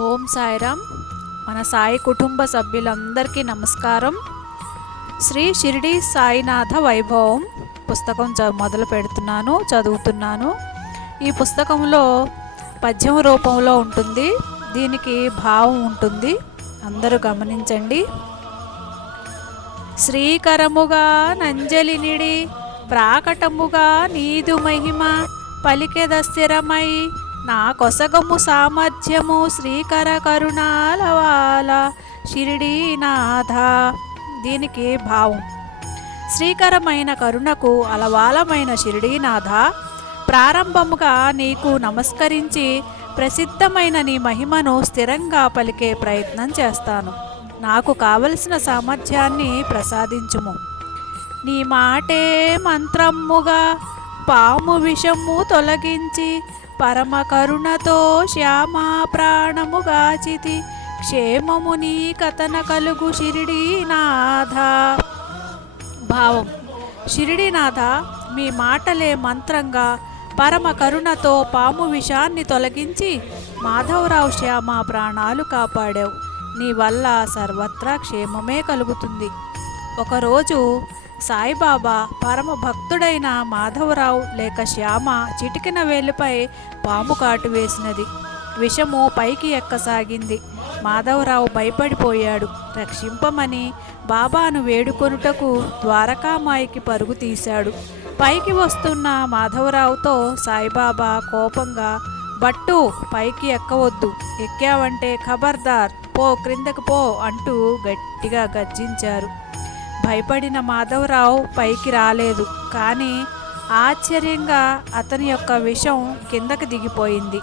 ఓం సాయిరామ్. మన సాయి కుటుంబ సభ్యులందరికీ నమస్కారం. శ్రీ షిరిడి సాయినాథ వైభవం పుస్తకం మొదలు పెడుతున్నాను, చదువుతున్నాను. ఈ పుస్తకంలో పద్యం రూపంలో ఉంటుంది, దీనికి భావం ఉంటుంది. అందరూ గమనించండి. శ్రీకరముగా నంజలినిడి ప్రాకటముగా నీదు మహిమ పలికెద స్థిరమై నా కొసగము సామర్థ్యము శ్రీకర కరుణాలవాల షిరిడీనాథ. దీనికి భావం: శ్రీకరమైన కరుణకు అలవాలమైన షిరిడీనాథ, ప్రారంభముగా నీకు నమస్కరించి ప్రసిద్ధమైన నీ మహిమను స్థిరంగా పలికే ప్రయత్నం చేస్తాను. నాకు కావలసిన సామర్థ్యాన్ని ప్రసాదించుము. నీ మాటే మంత్రముగా పాము విషము తొలగించి పరమ కరుణతో శ్యామా ప్రాణముగాచితి క్షేమము నీ కథన కలుగు షిరిడీనాథ. భావం: షిరిడీనాథ, మీ మాటలే మంత్రంగా పరమ కరుణతో పాము విషాన్ని తొలగించి మాధవరావు శ్యామ ప్రాణాలు కాపాడావు. నీ వల్ల సర్వత్రా క్షేమమే కలుగుతుంది. ఒకరోజు సాయిబాబా పరమ భక్తుడైన మాధవరావు లేక శ్యామ చిటికిన వేలుపై పాము కాటు వేసినది. విషము పైకి ఎక్కసాగింది. మాధవరావు భయపడిపోయాడు. రక్షింపమని బాబాను వేడుకొనుటకు ద్వారకామాయికి పరుగు తీశాడు. పైకి వస్తున్న మాధవరావుతో సాయిబాబా కోపంగా, బట్టు, పైకి ఎక్కవద్దు, ఎక్కావంటే ఖబర్దార్, పో, క్రిందకు పో అంటూ గట్టిగా గర్జించారు. భయపడిన మాధవరావు పైకి రాలేదు. కానీ ఆశ్చర్యంగా అతని యొక్క విషం కిందకి దిగిపోయింది.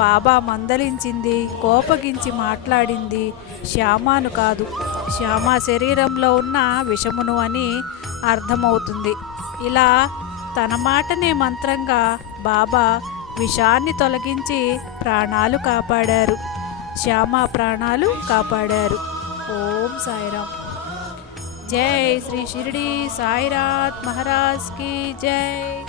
బాబా మందలించింది, కోపగించి మాట్లాడింది శ్యామాను కాదు, శ్యామ శరీరంలో ఉన్న విషమును అని అర్థమవుతుంది. ఇలా తన మాటనే మంత్రంగా బాబా విషాన్ని తొలగించి ప్రాణాలు కాపాడారు. శ్యామ ప్రాణాలు కాపాడారు. ఓం సాయిరామ్. जय श्री शिरडी साईनाथ महाराज की जय।